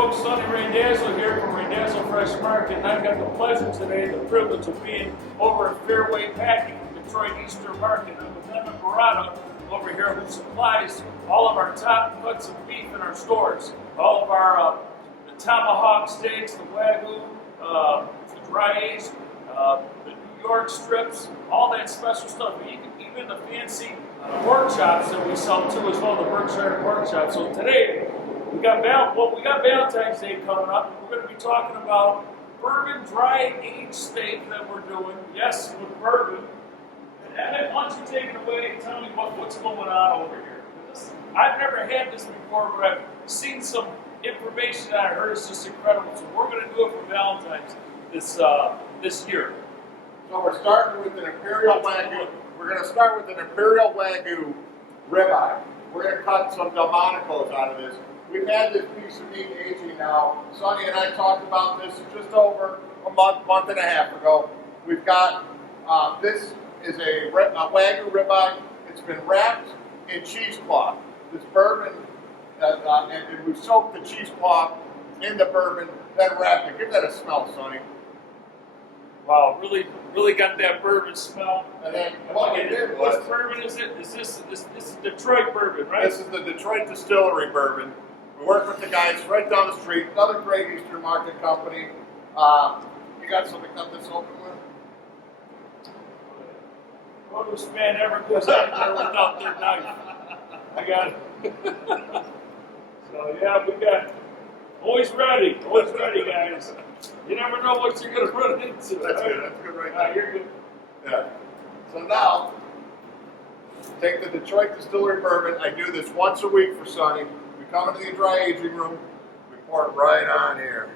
folks, Sonny Randazzo here from Randazzo Fresh Market, and I've got the pleasure today, the privilege of being over at Fairway Packing, Detroit Eastern Market. I'm with Emmett Barata over here who supplies all of our top cuts of beef in our stores. All of our the tomahawk steaks, the Wagu, the dry aged, the New York strips, all that special stuff, even the fancy pork chops that we sell too as well, the Berkshire pork chops. So today, we got Valentine's Day coming up. We're going to be talking about bourbon dry aged steak that we're doing. Yes, with bourbon. And Emmett, why don't you take it away and tell me what's going on over here? I've never had this before, but I've seen some information that I heard is just incredible. So we're going to do it for Valentine's this year. So we're starting with an Imperial Wagu. We're going to start with an Imperial Wagu ribeye. We're going to cut some Delmonico's out of this. We've had this piece of meat aging now. Sonny and I talked about this just over a month and a half ago. We've got, this is a Wagu ribeye. It's been wrapped in cheesecloth. This bourbon, and we've soaked the cheesecloth in the bourbon, then wrapped it. Give that a smell, Sonny. Wow, really got that bourbon smell. And then what we did was, what bourbon is it? This is Detroit bourbon, right? This is the Detroit Distillery bourbon. We work with the guys right down the street. Another great Eastern Market company. You got something to cut this open with? Produce man never goes out there without their knife. I got it. So yeah, we got always ready, guys. You never know what you're going to run into. That's good. That's good right there. You're good. Yeah. So now, take the Detroit Distillery bourbon. I do this once a week for Sonny. We come into the dry aging room. We pour it right on here.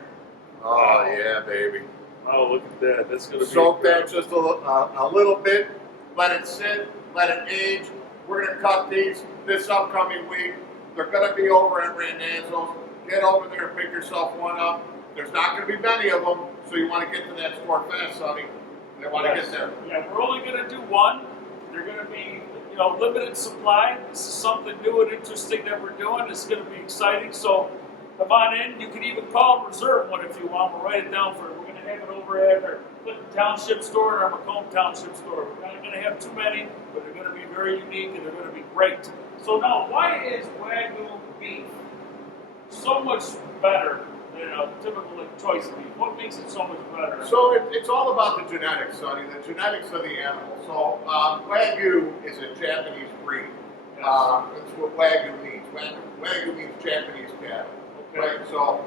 Oh yeah, baby. Oh, look at that. That's going to be soak that just a little bit. Let it sit. Let it age. We're going to cut these this upcoming week. They're going to be over at Randazzo's. Get over there and pick yourself one up. There's not going to be many of them, so you want to get to that store fast, Sonny. You want to get there. Yeah, we're only going to do one. They're going to be, limited supply. This is something new and interesting that we're doing. It's going to be exciting. So come on in. You can even call and reserve one if you want. We'll write it down for you. We're going to have it over at our Clinton Township store and our macombtownship store. We're not going to have too many, but they're going to be very unique and they're going to be great. So now, why is Wagu beef so much better than a typical choice beef? What makes it so much better? So it's all about the genetics, Sonny, the genetics of the animal. So Wagu is a Japanese breed. Yes. That's what Wagu means. Wagu means Japanese cattle. Okay. Right? So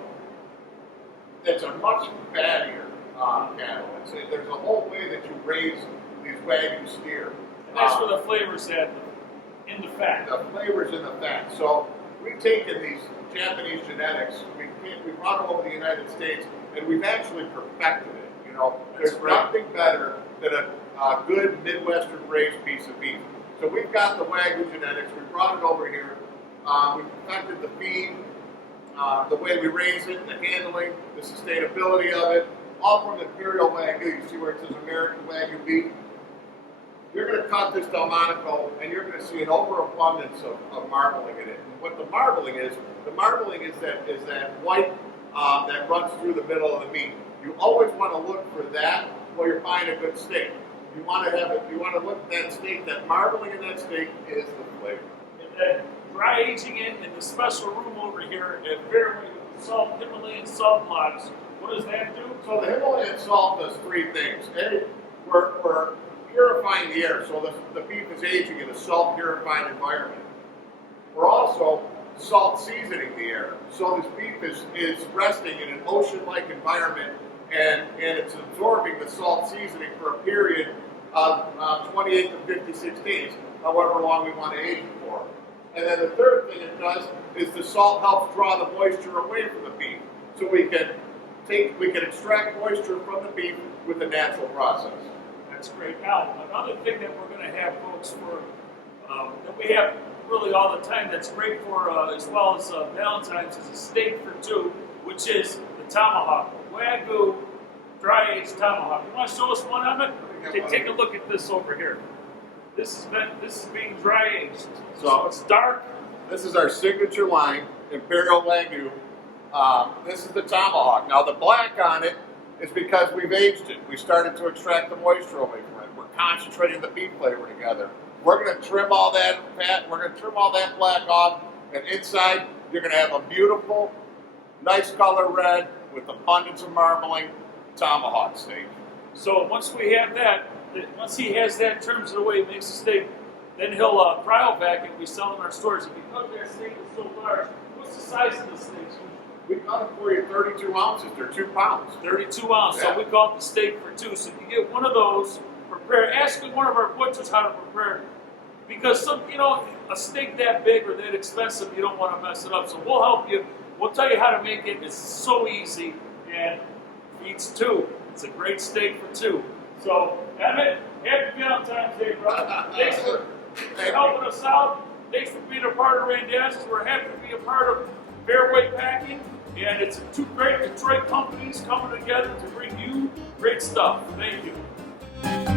it's a much fattier cattle. There's a whole way that you raise these Wagu steer. And that's where the flavors in the fat. The flavors in the fat. So we've taken these Japanese genetics, we brought them over to the United States, and we've actually perfected it. There's nothing better than a good Midwestern raised piece of beef. So we've got the Wagu genetics. We brought it over here. We perfected the feed, the way we raise it, the handling, the sustainability of it, all from the Imperial Wagu. You see where it says American Wagu beef? You're going to cut this Delmonico, and you're going to see an overabundance of marbling in it. And what the marbling is that white that runs through the middle of the meat. You always want to look for that while you're buying a good steak. You want to have it. You want to look at that steak. That marbling in that steak is the flavor. And then dry aging it in the special room over here at Fairway with salt, Himalayan salt blocks. What does that do? So the Himalayan salt does three things. We're purifying the air, so the beef is aging in a salt-purified environment. We're also salt seasoning the air, so this beef is resting in an ocean-like environment, and it's absorbing the salt seasoning for a period of 28 to 56 days, however long we want to age it for. And then the third thing it does is the salt helps draw the moisture away from the beef, so we can extract moisture from the beef with a natural process. That's great. Now, another thing that we're going to have, folks, that we have really all the time that's great for, as well as Valentine's, is a steak for two, which is the tomahawk. Wagu dry-aged tomahawk. You want to show us one of it? Okay, take a look at this over here. This is being dry-aged. So it's dark. This is our signature line, Imperial Wagu. This is the tomahawk. Now the black on it is because we've aged it. We started to extract the moisture away from it. We're concentrating the beef flavor together. We're going to trim all that fat. We're going to trim all that black off, and inside you're going to have a beautiful, nice color red with abundance of marbling tomahawk steak. So once we have that, once he has that, trims it away, makes a steak, then he'll cryo vac it. We sell in our stores. And because that steak is so large, what's the size of the steaks? We cut them for you 32 ounces. They're 2 pounds. 32 ounces. Yeah. So we call it the steak for two. So if you get one of those, prepare. Ask one of our butchers how to prepare. Because some, a steak that big or that expensive, you don't want to mess it up. So we'll help you. We'll tell you how to make it. It's so easy and feeds two. It's a great steak for two. So, Emmett, happy Valentine's Day, brother. Thanks for helping us out. Thanks for being a part of Randazzo's. We're happy to be a part of Fairway Packing. And it's two great Detroit companies coming together to bring you great stuff. Thank you.